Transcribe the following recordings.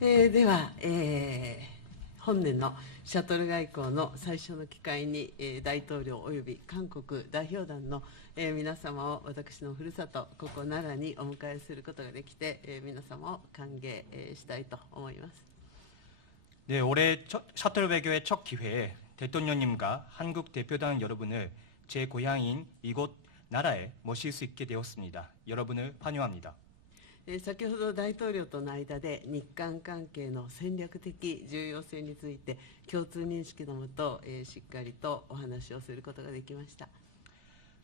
では、本年のシャトル外交の最初の機会に、大統領および韓国代表団の、皆様を私のふるさと、ここ奈良にお迎えすることができて、皆様を歓迎、したいと思います。네, 올해 셔틀 외교의 첫 기회에 대통령님과 한국 대표단 여러분을 제 고향인 이곳 나라에 모실 수 있게 되었습니다. 여러분을 환영합니다. 先ほど大統領との間で日韓関係の戦略的重要性について共通認識のもと、しっかりとお話をすることができました。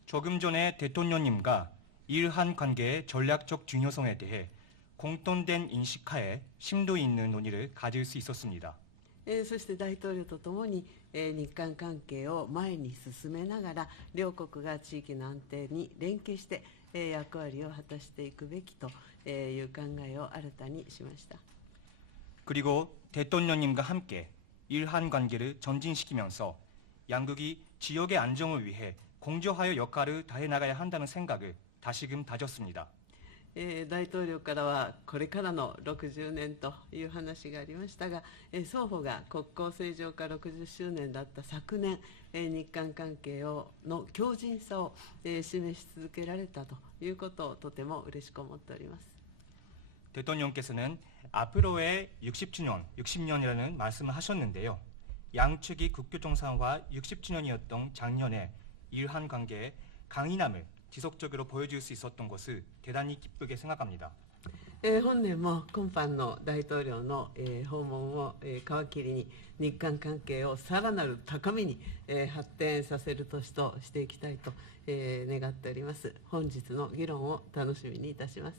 조금 전에 대통령님과 일한 관계의 전략적 중요성에 대해 공통된 인식하에 심도 있는 논의를 가질 수 있었습니다. そして大統領とともに、日韓関係を前に進めながら両国が地域の安定に連携して、役割を果たしていくべきという考えを新たにしました。 그리고 대통령님과 함께 일한 관계를 전진시키면서 양국이 지역의 안정을 위해 공조하여 역할을 다해 나가야 한다는 생각을 다시금 다졌습니다. 大統領からはこれからの60年という話がありましたが、双方が国交正常化60周年だった昨年、日韓関係の強靭さを示し続けられたということをとても嬉しく思っております。 대통령께서는 앞으로의 60년이라는 말씀을 하셨는데요. 양측이 국교 정상화 60주년이었던 작년에 일한 관계의 강인함을 지속적으로 보여줄 수 있었던 것을 대단히 기쁘게 생각합니다. 本年も今般の大統領の、訪問を、皮切りに日韓関係をさらなる高みに、発展させる年としていきたいと、願っております。本日の議論を楽しみにいたします。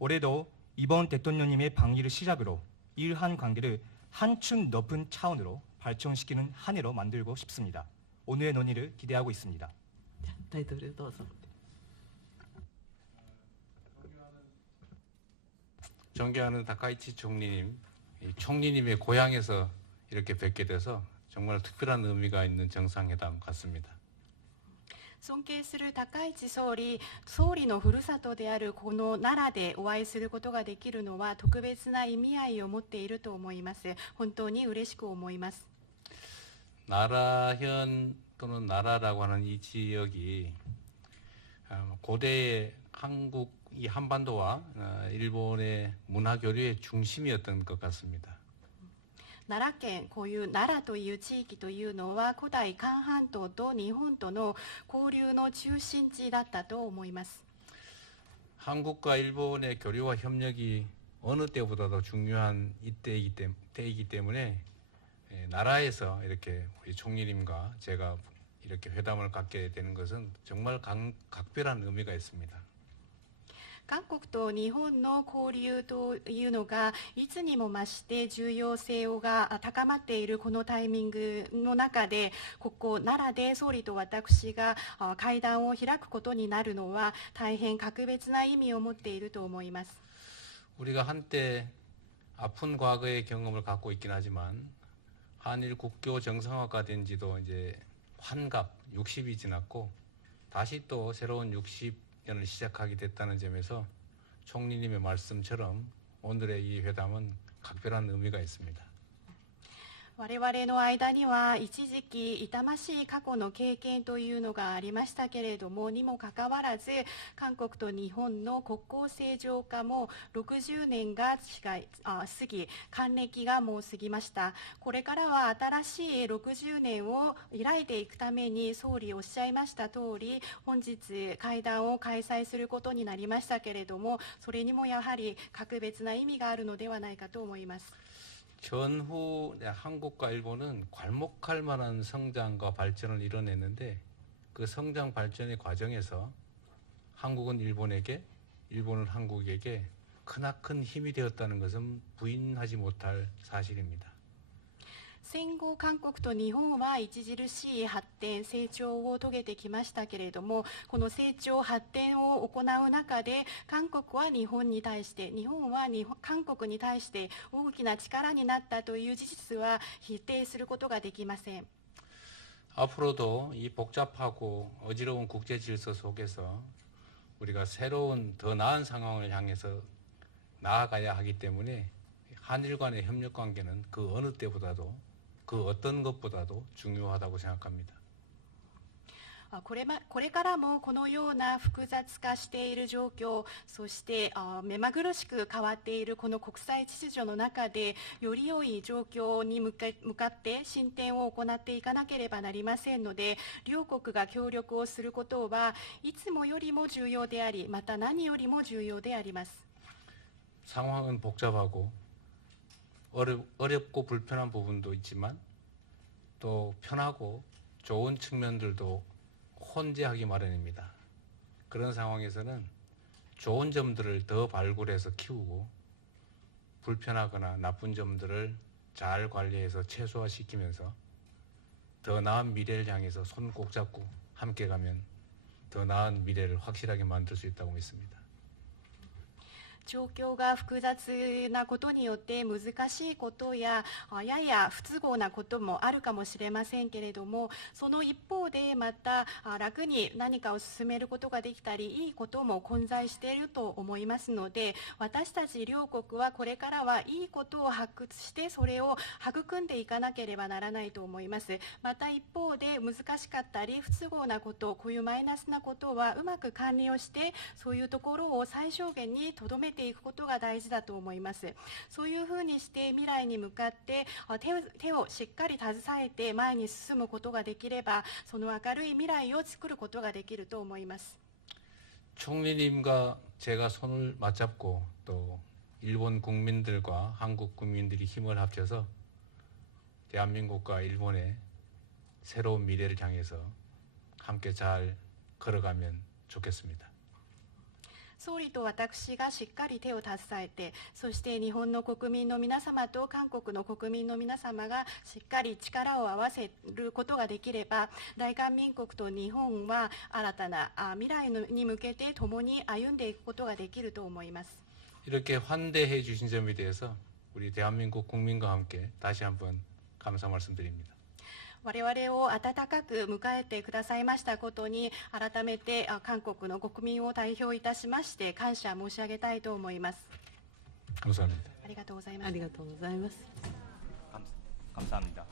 올해도 이번 대통령님의 방위를 시작으로 일한 관계를 한층 높은 차원으로 발전시키는 한 해로 만들고 싶습니다. 오늘의 논의를 기대하고 있습니다. 大統領どうぞ。 존경하는 다카이치 총리님, 총리님의 고향에서 이렇게 뵙게 돼서 정말 특별한 의미가 있는 정상회담 같습니다. 尊敬する高市総理のふるさとであるこの奈良でお会いすることができるのは特別な意味合いを持っていると思います。本当に嬉しく思います。 나라현 또는 나라라고 하는 이 지역이 고대의 한국 이 한반도와 일본의 문화 교류의 중심이었던 것 같습니다. 奈良県、こういう奈良という地域というのは古代韓半島と日本との交流の中心地だったと思います。 한국과 일본의 교류와 협력이 어느 때보다도 중요한 때이기 때문에 나라에서 이렇게 우리 총리님과 제가 이렇게 회담을 갖게 되는 것은 정말 각별한 의미가 있습니다. 韓国と日本の交流というのがいつにも増して重要性が高まっているこのタイミングの中で、ここ奈良で総理と私が会談を開くことになるのは大変格別な意味を持っていると思います。 우리가 한때 아픈 과거의 경험을 갖고 있긴 하지만 한일 국교 정상화가 된 지도 이제 환갑 60이 지났고 다시 또 새로운 60년을 시작하게 됐다는 점에서 총리님의 말씀처럼 오늘의 이 회담은 각별한 의미가 있습니다. 我々の間には一時期痛ましい過去の経験というのがありましたけれども、にもかかわらず韓国と日本の国交正常化も60年が過ぎ、還暦がもう過ぎました。これからは新しい60年を開いていくために、総理おっしゃいました通り本日会談を開催することになりましたけれども、それにもやはり格別な意味があるのではないかと思います。 전후 한국과 일본은 괄목할 만한 성장과 발전을 이뤄냈는데 그 성장 발전의 과정에서 한국은 일본에게, 일본은 한국에게 크나큰 힘이 되었다는 것은 부인하지 못할 사실입니다. 戦後韓国と日本は著しい発展成長を遂げてきましたけれども、この成長発展を行う中で韓国は日本に対して、日本は韓国に対して大きな力になったという事実は否定することができません。 앞으로도 이 복잡하고 어지러운 국제 질서 속에서 우리가 새로운 더 나은 상황을 향해서 나아가야 하기 때문에 한일 간의 협력 관계는 그 어느 때보다도 그 어떤 것보다도 중요하다고 생각합니다. これからもこのような複雑化している状況、そして目まぐるしく変わっているこの国際秩序の中で、より良い状況に向かって進展を行っていかなければなりませんので、両国が協力をすることはいつもよりも重要であり、また何よりも重要であります。 상황은 복잡하고 어렵고 불편한 부분도 있지만 또 편하고 좋은 측면들도 혼재하기 마련입니다. 그런 상황에서는 좋은 점들을 더 발굴해서 키우고 불편하거나 나쁜 점들을 잘 관리해서 최소화시키면서 더 나은 미래를 향해서 손 꼭 잡고 함께 가면 더 나은 미래를 확실하게 만들 수 있다고 믿습니다. 状況が複雑なことによって難しいことややや不都合なこともあるかもしれませんけれども、その一方でまた楽に何かを進めることができたり、いいことも混在していると思いますので、私たち両国はこれからはいいことを発掘してそれを育んでいかなければならないと思います。また一方で難しかったり不都合なこと、こういうマイナスなことはうまく管理をして、そういうところを最小限にとどめていくことが大事だと思います。そういうふうにして未来に向かって手をしっかり携えて前に進むことができれば、その明るい未来を作ることができると思います。 총리님과 제가 손을 맞잡고 또 일본 국민들과 한국 국민들이 힘을 합쳐서 대한민국과 일본의 새로운 미래를 향해서 함께 잘 걸어가면 좋겠습니다. 総理と私がしっかり手を携えて、そして日本の国民の皆様と韓国の国民の皆様がしっかり力を合わせることができれば、大韓民国と日本は新たな未来に向けて共に歩んでいくことができると思います。 이렇게 환대해 주신 점에 대해서 우리 대한민국 국민과 함께 다시 한번 감사 말씀드립니다. 我々を温かく迎えてくださいましたことに、改めて韓国の国民を代表いたしまして感謝申し上げたいと思います。 감사합니다. ありがとうございます。ありがとうございます。 감사합니다.